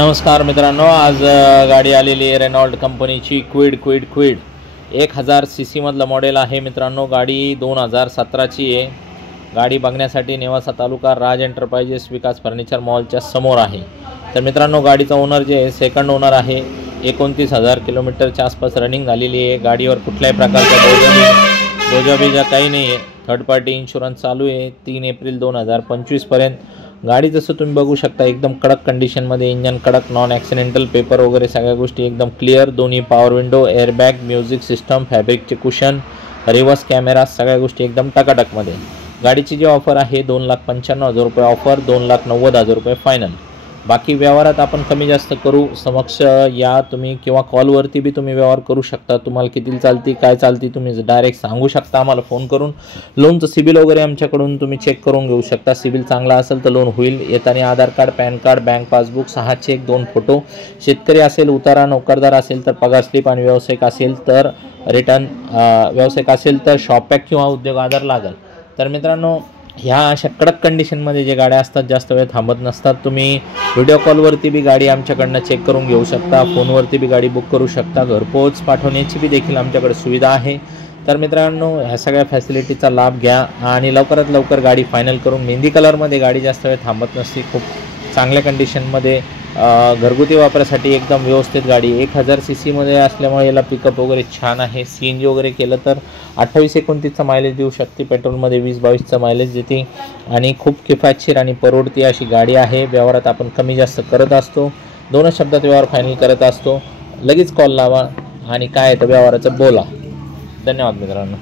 नमस्कार मित्रांनो, आज गाडी आलेली आहे रेनॉल्ट कंपनीची क्विड 1000 सीसी मधलं मॉडेल आहे मित्रांनो। गाडी 2017ची आहे। गाडी बघण्यासाठी नेवासा तालुका राज एंटरप्राइजेस विकास फर्निचर मॉलच्या समोर आहे। तर मित्रांनो, गाडीचा ओनर जे आहे सेकंड ओनर आहे। 29,000 किलोमीटरच्या आसपास रनिंग झालेली आहे। गाडीवर कुठल्याही प्रकारचा बोजा काही नाही आहे। थर्ड पार्टी इन्शुरन्स चालू आहे 3 एप्रिल 2025 पर्यंत। गाडी जसं तुम्ही बघू शकता एकदम कडक कंडिशनमध्ये, इंजन कडक, नॉन ॲक्सिडेंटल, पेपर वगैरे सगळ्या गोष्टी एकदम क्लिअर। दोन्ही power window, airbag, music system, फॅब्रिकचे कुशन, रिव्हर्स कॅमेरा, सगळ्या गोष्टी एकदम टकाटकमध्ये। गाडीची जी ऑफर आहे 2,95,000 रुपये ऑफर, 2,90,000 रुपये फायनल। बाकी व्यवहारात आपण कमी जास्त करू, समक्ष या तुम्ही किंवा कॉलवरती बी तुम्ही व्यवहार करू शकता। तुम्हाला किती चालती काय चालती तुम्ही डायरेक्ट सांगू शकता आम्हाला फोन करून। लोनचं सिबिल वगैरे आमच्याकडून तुम्ही चेक करून घेऊ शकता। सिबिल चांगला असेल तर लोन होईल। येताना Aadhaar card, pan card, bank passbook, 6 cheque, 2 photo. शेतकरी असेल, उतारा, नोकरदार असेल तर पगार स्लिप, आणि व्यावसायिक असेल तर रिटर्न, व्यावसायिक असेल तर शॉप पॅक किंवा उद्योग आधार लागेल। तर मित्रांनो, ह्या अशा कडक कंडिशनमध्ये जे गाड्या असतात जास्त वेळ थांबत नसतात। तुम्ही व्हिडिओ कॉलवरती बी गाडी आमच्याकडनं चेक करून घेऊ शकता। फोनवरती बी गाडी बुक करू शकता। घरपोच पाठवण्याची बी देखील आमच्याकडे सुविधा आहे। तर मित्रांनो, ह्या सगळ्या फॅसिलिटीचा लाभ घ्या आणि लवकरात लवकर गाडी फायनल करून। मेहंदी कलरमध्ये गाडी जास्त वेळ थांबत नसते, खूप चांगल्या कंडिशनमध्ये, घरगुती वापरासाठी एकदम व्यवस्थित गाडी। 1000 सीसी मध्ये असल्यामुळे याला पिकअप वगैरे छान आहे। CNG वगैरे केलं तर 28-29चा मायलेज देऊ शकते, पेट्रोलमध्ये 20-22चा मायलेज देते आणि खूप किफायतशीर आणि परवडती अशी गाडी आहे। व्यवहारात आपण कमी जास्त करत असतो, 2 शब्दात व्यवहार फायनल करत असतो। लगेच कॉल लावा आणि काय तर व्यवहाराचं बोला। धन्यवाद मित्रांनो।